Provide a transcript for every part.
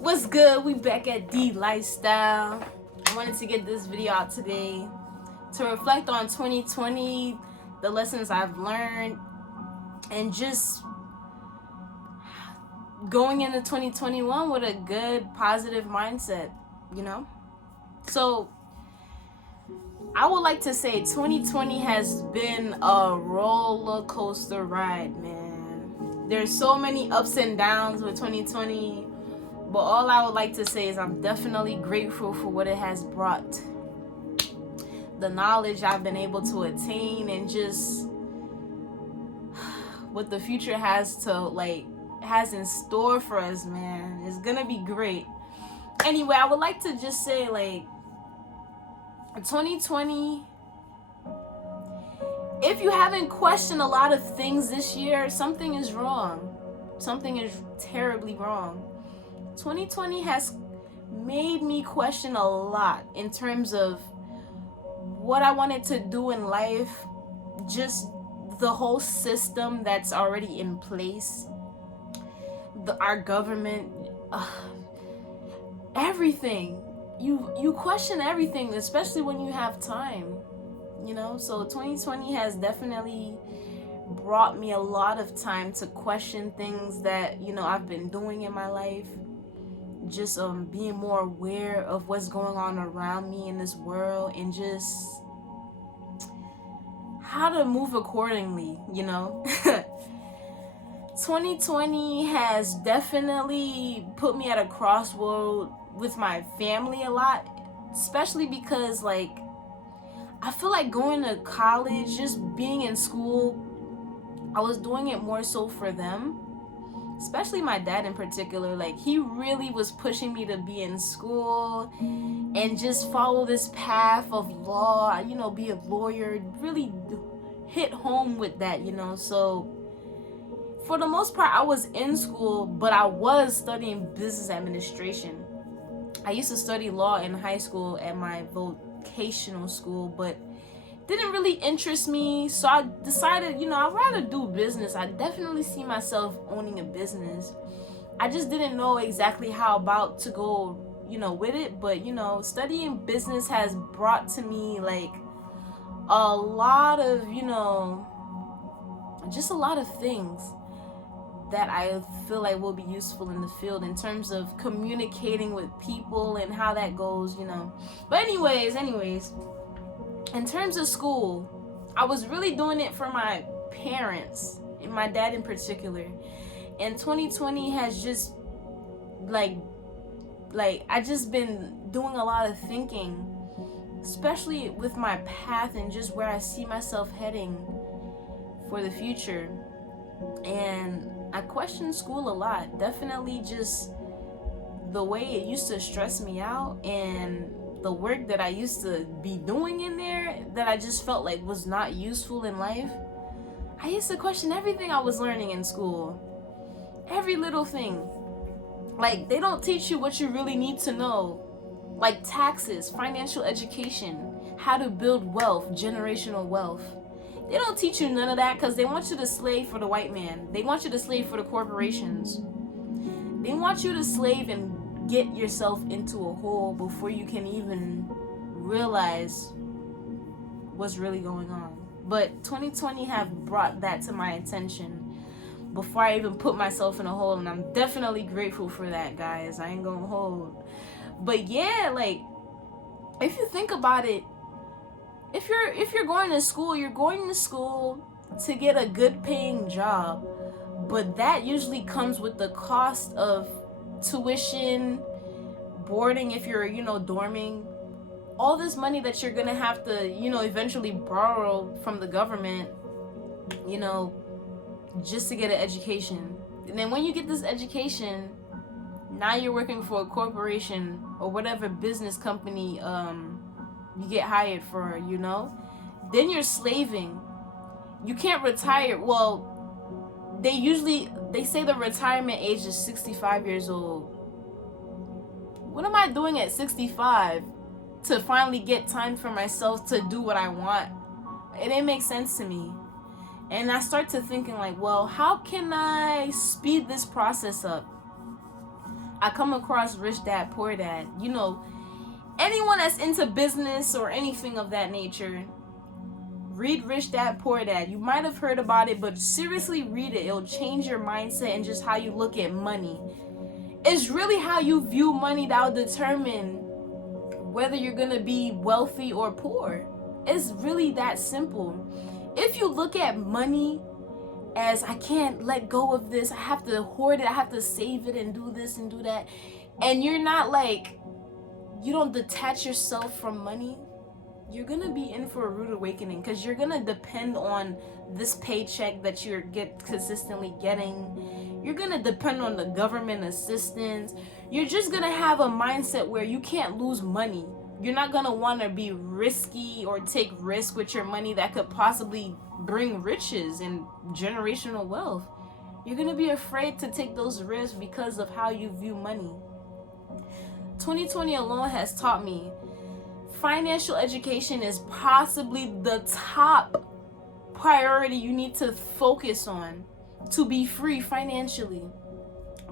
What's good? We back at D Lifestyle. I wanted to get this video out today to reflect on 2020, the lessons I've learned, and just going into 2021 with a good, positive mindset, you know? So, I would like to say 2020 has been a roller coaster ride, man. There's so many ups and downs with 2020. But all I would like to say is I'm definitely grateful for what it has brought. The knowledge I've been able to attain and just what the future has in store for us, man. It's gonna be great. Anyway, I would like to just say 2020, if you haven't questioned a lot of things this year, something is wrong. Something is terribly wrong. 2020 has made me question a lot in terms of what I wanted to do in life, just the whole system that's already in place, our government, everything. You question everything, especially when you have time, you know? So 2020 has definitely brought me a lot of time to question things that, I've been doing in my life. Just being more aware of what's going on around me in this world and just how to move accordingly, 2020 has definitely put me at a crossroad with my family a lot, especially because I feel like going to college, just being in school, I was doing it more so for them. Especially my dad in particular, he really was pushing me to be in school and just follow this path of law, be a lawyer, really hit home with that, So for the most part, I was in school, but I was studying business administration. I used to study law in high school at my vocational school, but didn't really interest me, so I decided, I'd rather do business. I definitely see myself owning a business. I just didn't know exactly how about to go, with it, but studying business has brought to me a lot of, just a lot of things that I feel like will be useful in the field in terms of communicating with people and how that goes, But anyways, in terms of school, I was really doing it for my parents, and my dad in particular. And 2020 has just I just been doing a lot of thinking, especially with my path and just where I see myself heading for the future. And I question school a lot. Definitely just the way it used to stress me out and the work that I used to be doing in there that I just felt like was not useful in life. I used to question everything I was learning in school. Every little thing. They don't teach you what you really need to know. Like taxes, financial education, how to build wealth, generational wealth. They don't teach you none of that because they want you to slave for the white man. They want you to slave for the corporations. They want you to slave and get yourself into a hole before you can even realize what's really going on. But 2020 have brought that to my attention before I even put myself in a hole, and I'm definitely grateful for that, guys. I ain't gonna hold. But yeah, if you think about it, if you're going to school, you're going to school to get a good paying job, but that usually comes with the cost of tuition, boarding if you're, dorming, all this money that you're gonna have to, eventually borrow from the government, just to get an education. And then when you get this education, now you're working for a corporation or whatever business company you get hired for, then you're slaving. You can't retire. Well, they say the retirement age is 65 years old. What am I doing at 65 to finally get time for myself to do what I want? It didn't make sense to me. And I start to thinking well, how can I speed this process up? I come across Rich Dad Poor Dad. You know, anyone that's into business or anything of that nature, read Rich Dad Poor Dad. You might have heard about it, but seriously read it. It'll change your mindset and just how you look at money. It's really how you view money that'll determine whether you're gonna be wealthy or poor. It's really that simple. If you look at money as, I can't let go of this, I have to hoard it, I have to save it and do this and do that, and you're not like, you don't detach yourself from money, you're gonna be in for a rude awakening, because you're gonna depend on this paycheck that you're consistently getting. You're gonna depend on the government assistance. You're just gonna have a mindset where you can't lose money. You're not gonna want to be risky or take risk with your money that could possibly bring riches and generational wealth. You're gonna be afraid to take those risks because of how you view money. 2020 alone has taught me financial education is possibly the top priority you need to focus on to be free financially.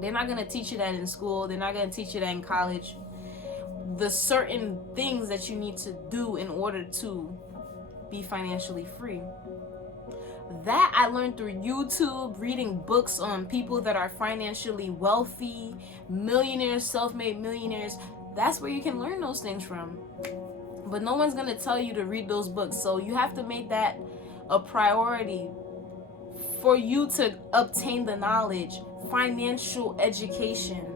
They're not going to teach you that in school. They're not going to teach you that in college. The certain things that you need to do in order to be financially free. That I learned through YouTube, reading books on people that are financially wealthy, millionaires, self-made millionaires. That's where you can learn those things from. But no one's going to tell you to read those books. So you have to make that a priority for you to obtain the knowledge, financial education,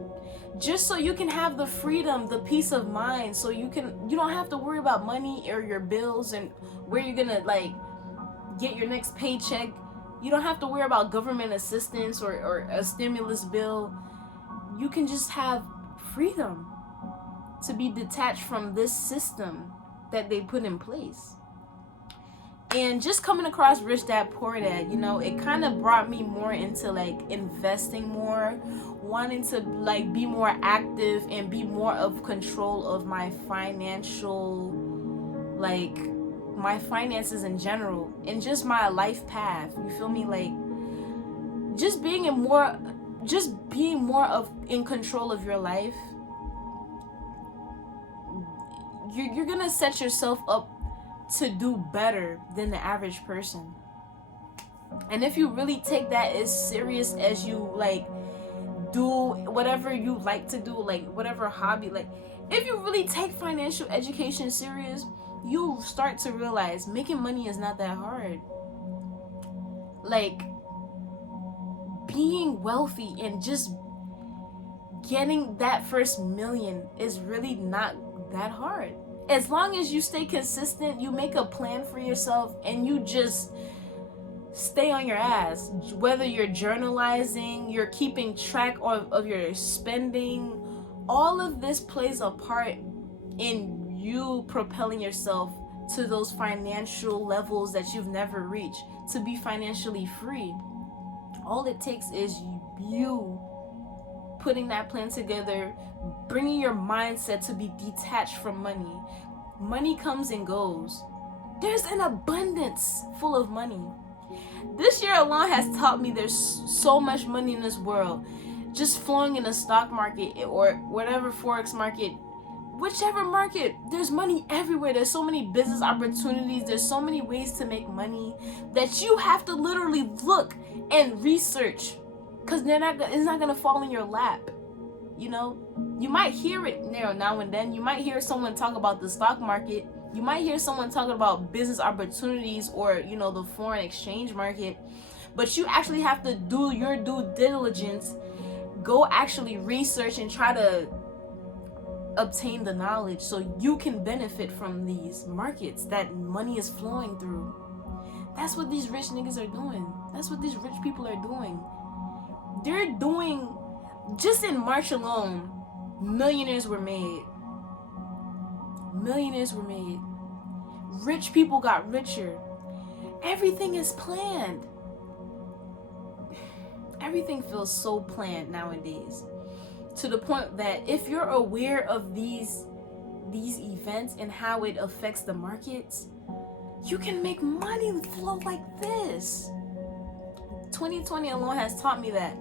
just so you can have the freedom, the peace of mind, so you don't have to worry about money or your bills and where you're going to like get your next paycheck. You don't have to worry about government assistance or a stimulus bill. You can just have freedom to be detached from this system that they put in place. And just coming across Rich Dad Poor Dad, you know, it kind of brought me more into like investing more, wanting to like be more active and be more of control of my financial, like my finances in general, and just my life path. You feel me? Like just being more of in control of your life. You're gonna set yourself up to do better than the average person. And if you really take that as serious as you like do whatever you like to do, like whatever hobby, like if you really take financial education serious, you start to realize making money is not that hard. Like being wealthy and just getting that first million is really not that hard. As long as you stay consistent, you make a plan for yourself, and you just stay on your ass. Whether you're journalizing, you're keeping track of your spending, all of this plays a part in you propelling yourself to those financial levels that you've never reached, to be financially free. All it takes is you putting that plan together, bringing your mindset to be detached from money. Money comes and goes. There's an abundance full of money. This year alone has taught me there's so much money in this world, just flowing in the stock market or whatever forex market, whichever market. There's money everywhere. There's so many business opportunities. There's so many ways to make money that you have to literally look and research, because it's not gonna fall in your lap. You know, you might hear it now and then. You might hear someone talk about the stock market. You might hear someone talking about business opportunities or, you know, the foreign exchange market. But you actually have to do your due diligence. Go actually research and try to obtain the knowledge so you can benefit from these markets that money is flowing through. That's what these rich niggas are doing. That's what these rich people are doing. They're doing, just in March alone, millionaires were made. Millionaires were made. Rich people got richer. Everything is planned. Everything feels so planned nowadays, to the point that if you're aware of these events and how it affects the markets, you can make money flow like this. 2020 alone has taught me that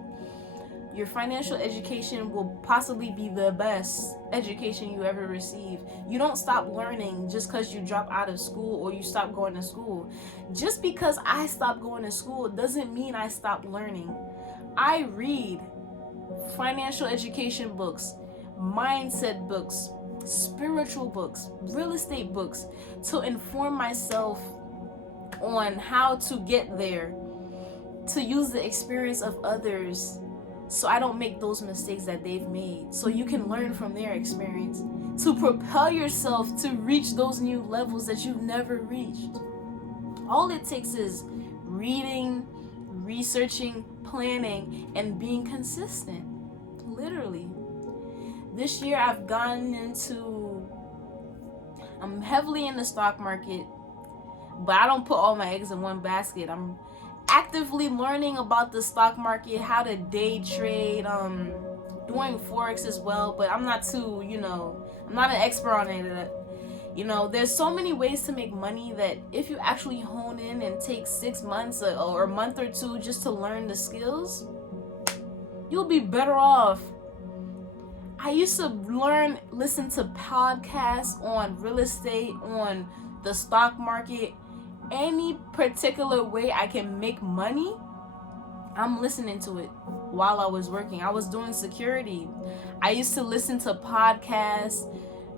Your financial education will possibly be the best education you ever receive. You don't stop learning just because you drop out of school or you stop going to school. Just because I stopped going to school doesn't mean I stopped learning. I read financial education books, mindset books, spiritual books, real estate books to inform myself on how to get there, to use the experience of others so I don't make those mistakes that they've made, so you can learn from their experience to propel yourself to reach those new levels that you've never reached. All it takes is reading, researching, planning, and being consistent. Literally. This year I'm heavily in the stock market, but I don't put all my eggs in one basket. I'm actively learning about the stock market, how to day trade, doing forex as well, but I'm not too, I'm not an expert on it. There's so many ways to make money that if you actually hone in and take 6 months or a month or two just to learn the skills, you'll be better off. I used to listen to podcasts on real estate, on the stock market, any particular way I can make money. I'm listening to it while I was working. I was doing security. I used to listen to podcasts,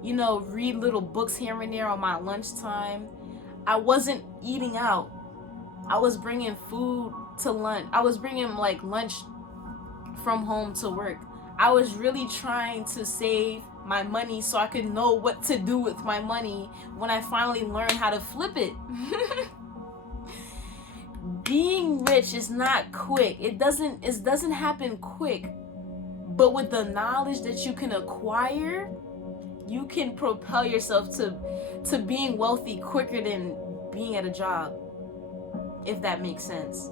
read little books here and there on my lunchtime. I wasn't eating out. I was bringing food to lunch. I was bringing lunch from home to work. I was really trying to save my money so I could know what to do with my money when I finally learned how to flip it. Being rich is not quick. It doesn't happen quick. But with the knowledge that you can acquire, you can propel yourself to being wealthy quicker than being at a job. If that makes sense.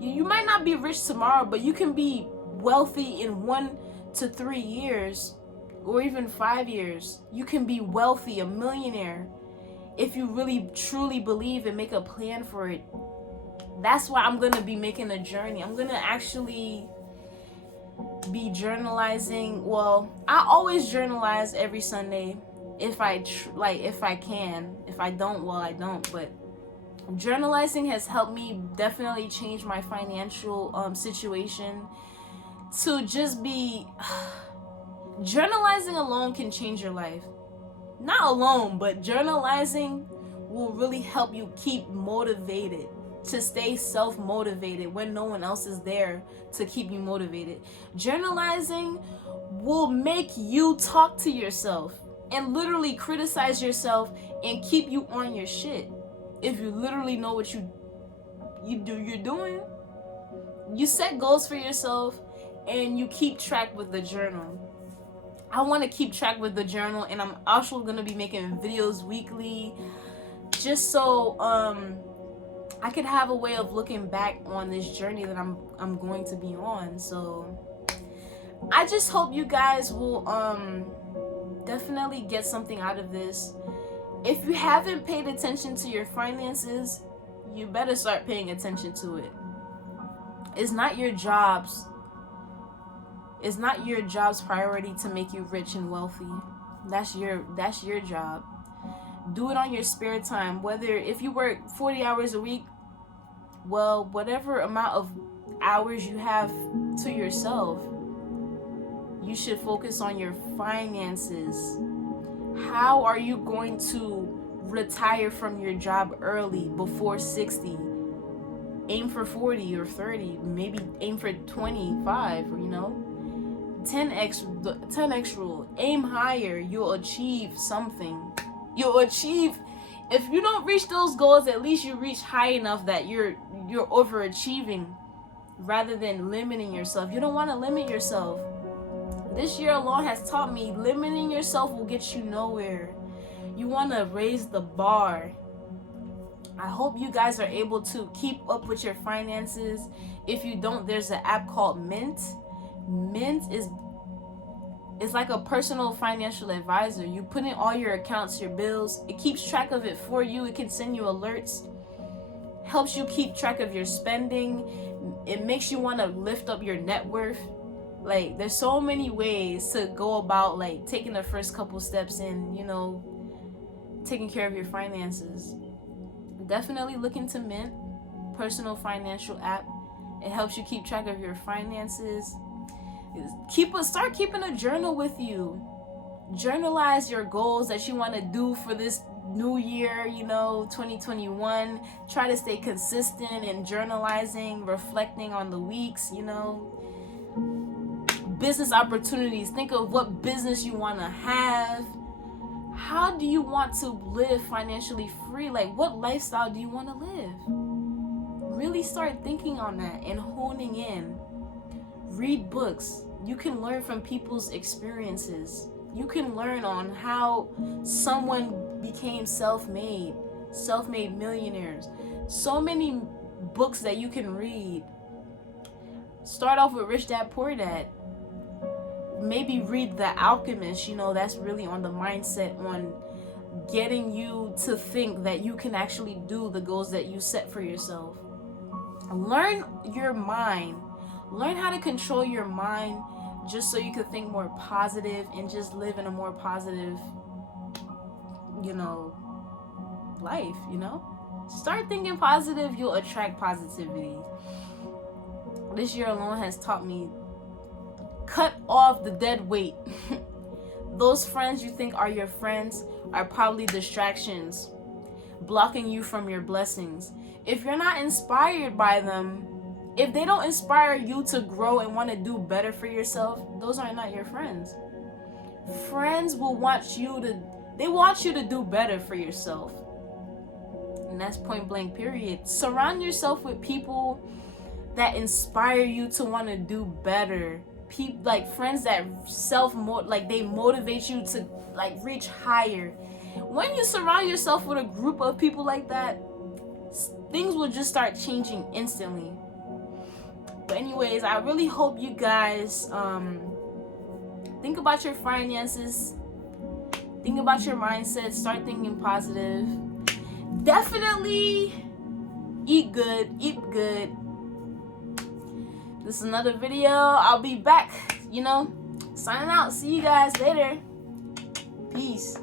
You might not be rich tomorrow, but you can be wealthy in 1 to 3 years or even 5 years. You can be wealthy, a millionaire, if you really truly believe and make a plan for it. That's why I'm gonna be making a journey. I'm gonna actually be journalizing. Well, I always journalize every Sunday if I can. If I don't, well, I don't. But journalizing has helped me definitely change my financial situation to just be journalizing alone can change your life. Not alone, but journalizing will really help you keep motivated, to stay self-motivated when no one else is there to keep you motivated. Journalizing will make you talk to yourself and literally criticize yourself and keep you on your shit. If you literally know what you're doing, you set goals for yourself and you keep track with the journal. I want to keep track with the journal, and I'm also going to be making videos weekly just so I could have a way of looking back on this journey that I'm going to be on. So I just hope you guys will definitely get something out of this. If you haven't paid attention to your finances, you better start paying attention to it. It's not your job's priority to make you rich and wealthy. That's your job. Do it on your spare time. Whether if you work 40 hours a week, well, whatever amount of hours you have to yourself, you should focus on your finances. How are you going to retire from your job early, before 60? Aim for 40 or 30, maybe aim for 25, 10x rule. Aim higher, you'll achieve something. If you don't reach those goals, at least you reach high enough that you're overachieving rather than limiting yourself. You don't want to limit yourself. This year alone has taught me limiting yourself will get you nowhere. You want to raise the bar. I hope you guys are able to keep up with your finances. If you don't, there's an app called Mint. Mint is like a personal financial advisor. You put in all your accounts, your bills. It keeps track of it for you. It can send you alerts. Helps you keep track of your spending. It makes you want to lift up your net worth. Like, there's so many ways to go about, like, taking the first couple steps in, you know, taking care of your finances. Definitely look into Mint, personal financial app. It helps you keep track of your finances. Start keeping a journal with you. Journalize your goals that you want to do for this new year, you know, 2021. Try to stay consistent in journalizing, reflecting on the weeks, you know. Business opportunities. Think of what business you want to have. How do you want to live financially free? Like, what lifestyle do you want to live? Really start thinking on that and honing in. Read books. You can learn from people's experiences. You can learn on how someone became self-made millionaires. So many books that you can read. Start off with Rich Dad Poor Dad. Maybe read The Alchemist, you know, that's really on the mindset, on getting you to think that you can actually do the goals that you set for yourself. Learn your mind. Learn how to control your mind just so you can think more positive and just live in a more positive, you know, life, you know? Start thinking positive, you'll attract positivity. This year alone has taught me, cut off the dead weight. Those friends you think are your friends are probably distractions, blocking you from your blessings. If you're not inspired by them, if they don't inspire you to grow and want to do better for yourself, those are not your friends. Friends will want you to do better for yourself. And that's point blank period. Surround yourself with people that inspire you to want to do better. Like friends that they motivate you to like reach higher. When you surround yourself with a group of people like that, things will just start changing instantly. But anyways, I really hope you guys think about your finances, think about your mindset, start thinking positive. Definitely eat good. This is another video. I'll be back, you know, signing out. See you guys later. Peace.